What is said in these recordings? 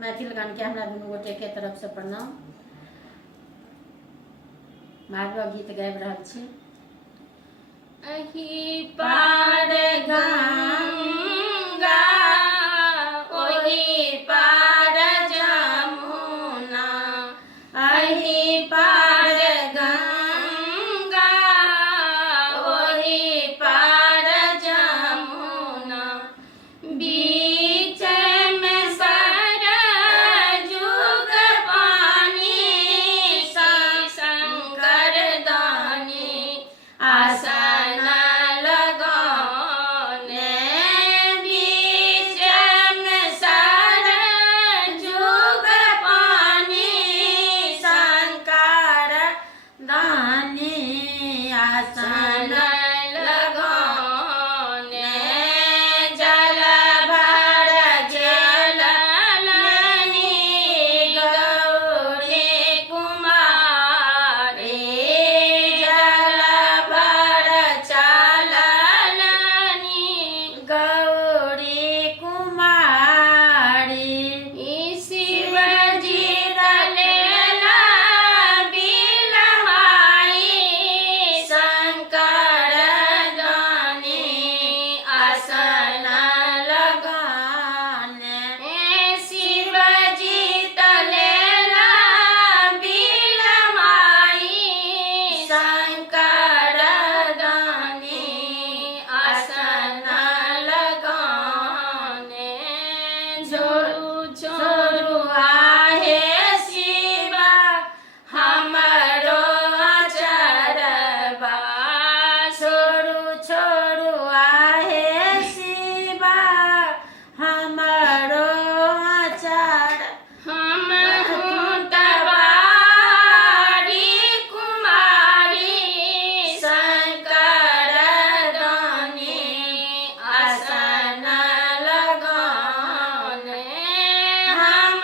मैथिल गान के हमरा दुनू गोटे के तरफ से प्रणाम। भागवत गीत गाबि रहल छी। अही पार गंगा ओही पार जमुना, अही पार गंगा ओही पार जमुना, बीच में सरजुग पानी शंकर दानी, आसन लगौने बीच में सरजुग पानी शंकर दानी, आसन लगौने जल भर जलनी गौरी कुमारी, जल भर चलनी गौरी कुमारी, शिव जी दलेला बिलमाई शंकर दानी, आसन लगाने शिव जी दलेला बिलमाई शंकर दानी, आसन लगाने जोरू जोरू आहे शिव हमरो अचरबा, छोड़ू छोड़ू आहे शिवा हमारो आचार, हम हूँ तबारी कुमारी शंकर दानी, आसन लगौने हम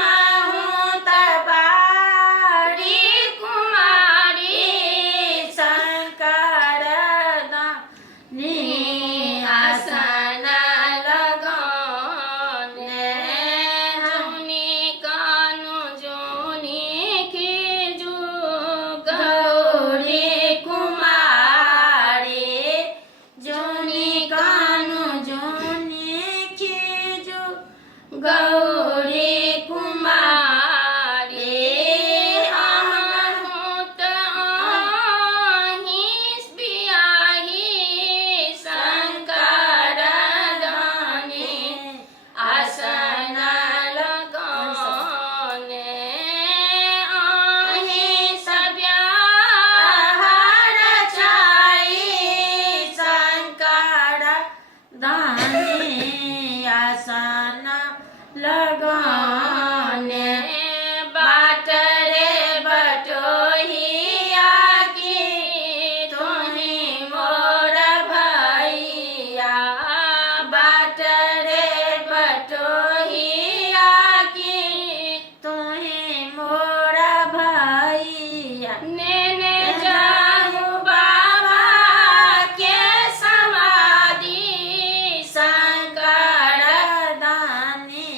हूँ तबारी कुमारी शंकर दानी, आसन लगौने जुनी कानु जुनी खिजू गौरी कुमारी, जुनी कानु जोनी खीजू गौरी कुमारी, हम हूँ तहीं बियाही शंकर दानी, आसन लगौने आही सब्याहर छाई शंकर दानी, आसन लगाने बाट रे बटोहिया की तुही मोर भैया, बाट रे बटोहिया की तुही मोर भैया, नेने जाहू बाबा के समाधि शंकर दानी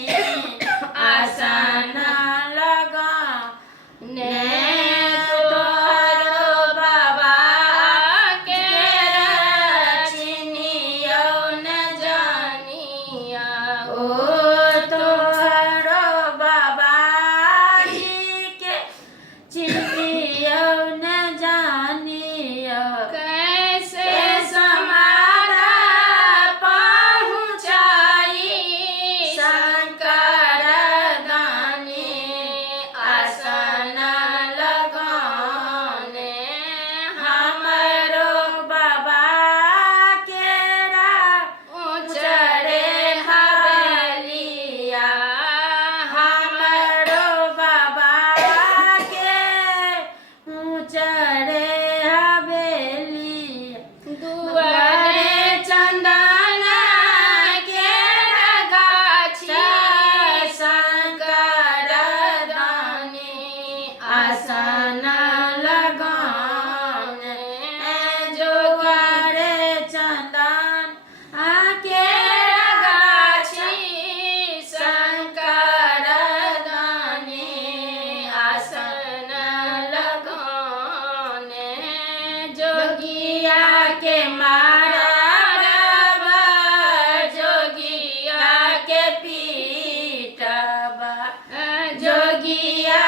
जोगिया